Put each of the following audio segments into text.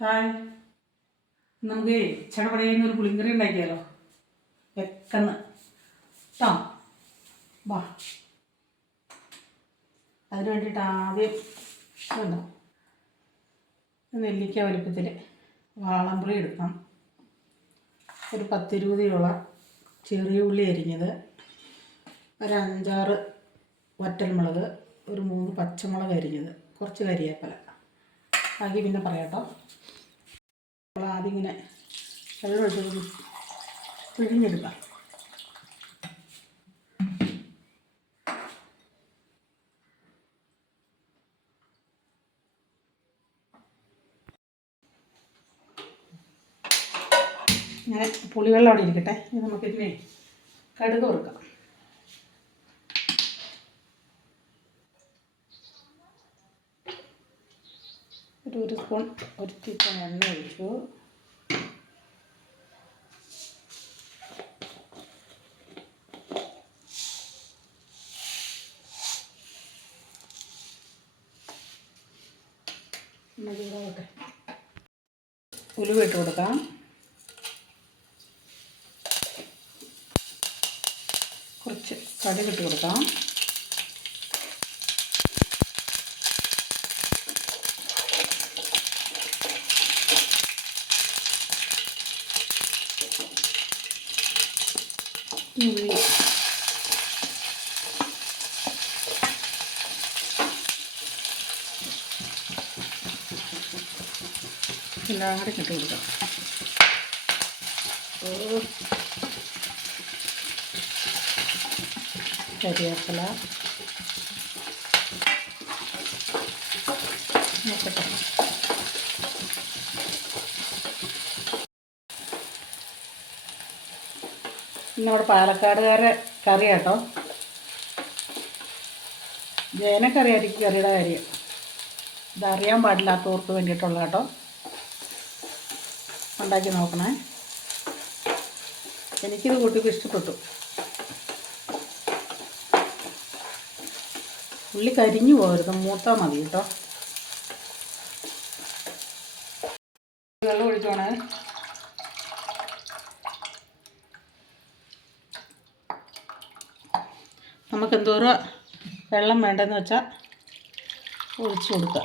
Hi, നമുക്ക് ചടപടയുന്ന ഒരു പുളിങ്കറി ഉണ്ടാക്കിയാലോ? വെക്കുന്ന ട്ടോ വാ. അതിന് വേണ്ടിയിട്ട് ആദ്യം ഉണ്ടോ നെല്ലിക്ക വലുപ്പത്തിൽ വാളംപുളി എടുക്കണം. ഒരു 10-20 ചെറിയ ഉള്ളി അരിഞ്ഞത്, ഒരു 5-6 വറ്റൽമുളക്, ഒരു 3 പച്ചമുളക് അരിഞ്ഞത്, കുറച്ച് കരിവേപ്പില. ബാക്കി പിന്നെ പറയാട്ടോ. നമ്മൾ ആദ്യം ഇങ്ങനെ വെള്ളം ഒഴിച്ച് പിഴിഞ്ഞെടുക്കാം. ഇങ്ങനെ പുളിവെള്ളം അവിടെ ഇരിക്കട്ടെ. ഇത് നമുക്കിതിനെ കടുക് വറുക്കാം. ഒരു സ്പൂൺ, ഒരു ടീസ്പൂൺ എണ്ണ ഒഴിച്ചു. ചൂടാവട്ടെ. ഉലുവ ഇട്ട് കൊടുക്കാം. കുറച്ച് കടുക് ഇട്ട് കൊടുക്കാം. ഉള്ളി എല്ലാം കൂടി ഇട്ട് കൊടുക്കാം. കരിവേപ്പില നോക്കട്ടെ. നമ്മുടെ പാലക്കാടുകാരെ കറി കേട്ടോ. ജേനക്കറി ആയിരിക്കും കറിയുടെ കാര്യം. ഇതറിയാൻ പാടില്ലാത്തവർക്ക് വേണ്ടിയിട്ടുള്ള കേട്ടോ. ഉണ്ടാക്കി നോക്കണേ. എനിക്കിത് കൂട്ടിക്ക് ഇഷ്ടപ്പെട്ടു. ഉള്ളി കരിഞ്ഞു പോകരുത്, മൂത്താൽ മതി കേട്ടോ. വെള്ളം ഒഴിച്ചോണേ. നമുക്ക് എന്തോരം വെള്ളം വേണ്ടെന്ന് വെച്ചാൽ ഒഴിച്ചു കൊടുക്കുക.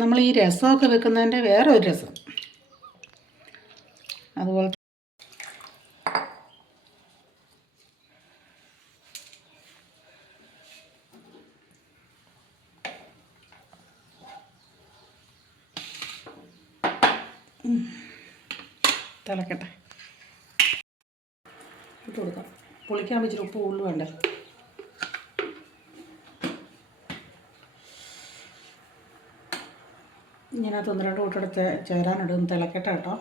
നമ്മൾ ഈ രസമൊക്കെ വെക്കുന്നതിൻ്റെ വേറെ ഒരു രസം. അതുപോലെ തിളക്കട്ടെ. ഇട്ട് കൊടുക്കാം. പുളിക്കാൻ വെച്ചിട്ട് ഉപ്പ് കൂടുതൽ വേണ്ടേ. ഇതിനകത്ത് 1-2 കൂട്ടെടുത്ത് ചേരാനിടും. തിളക്കട്ടെ കേട്ടോ.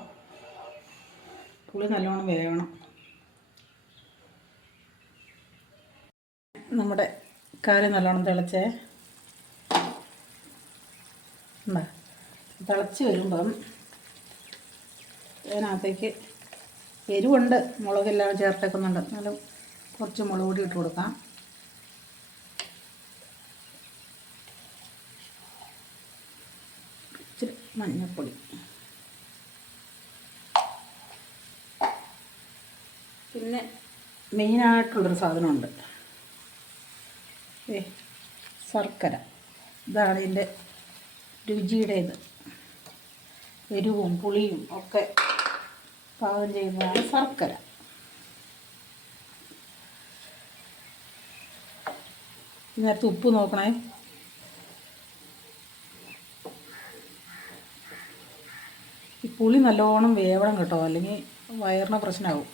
പുളി നല്ലോണം വേവണം. നമ്മുടെ കറി നല്ലോണം തിളച്ചേ. തിളച്ച് വരുമ്പം അതിനകത്തേക്ക് എരിവുണ്ട്, മുളകെല്ലാം ചേർത്തേക്കുന്നുണ്ട്. എന്നാലും കുറച്ച് മുളക് പൊടി ഇട്ട് കൊടുക്കാം. ഇച്ചിരി മഞ്ഞൾപ്പൊടി, പിന്നെ മെയിനായിട്ടുള്ളൊരു സാധനമുണ്ട്, ശർക്കര. ഇതാണ് ഇതിൻ്റെ രുചിയുടെ ഇത്. എരിവും പുളിയും ഒക്കെ പാകം ചെയ്യുന്നതാണ് ശർക്കര. നേരത്തെ ഉപ്പ് നോക്കണേ. ഈ പുളി നല്ലോണം വേവണം കേട്ടോ, അല്ലെങ്കിൽ വയറിന് പ്രശ്നമാവും.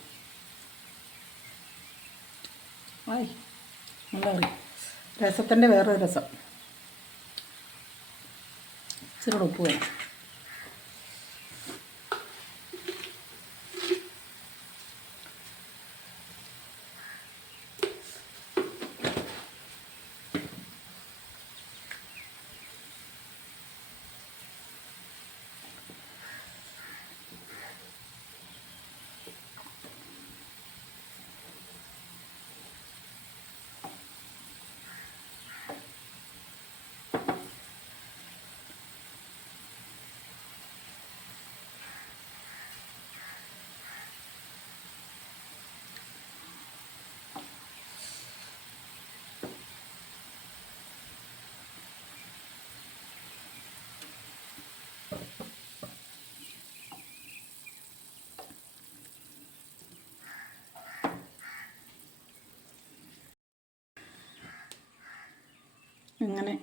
നല്ല കറി. രസത്തിൻ്റെ വേറൊരു രസം. ഇച്ചിരി ഉപ്പ് വേണം. അങ്ങനെ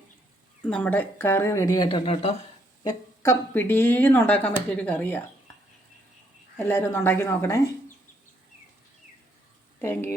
നമ്മുടെ കറി റെഡി ആയിട്ടുണ്ട് കേട്ടോ. ഒക്കെ പിടിയിൽ ഉണ്ടാക്കാൻ പറ്റിയൊരു കറിയാണ്. എല്ലാവരും ഒന്ന് ഉണ്ടാക്കി നോക്കണേ. Thank you.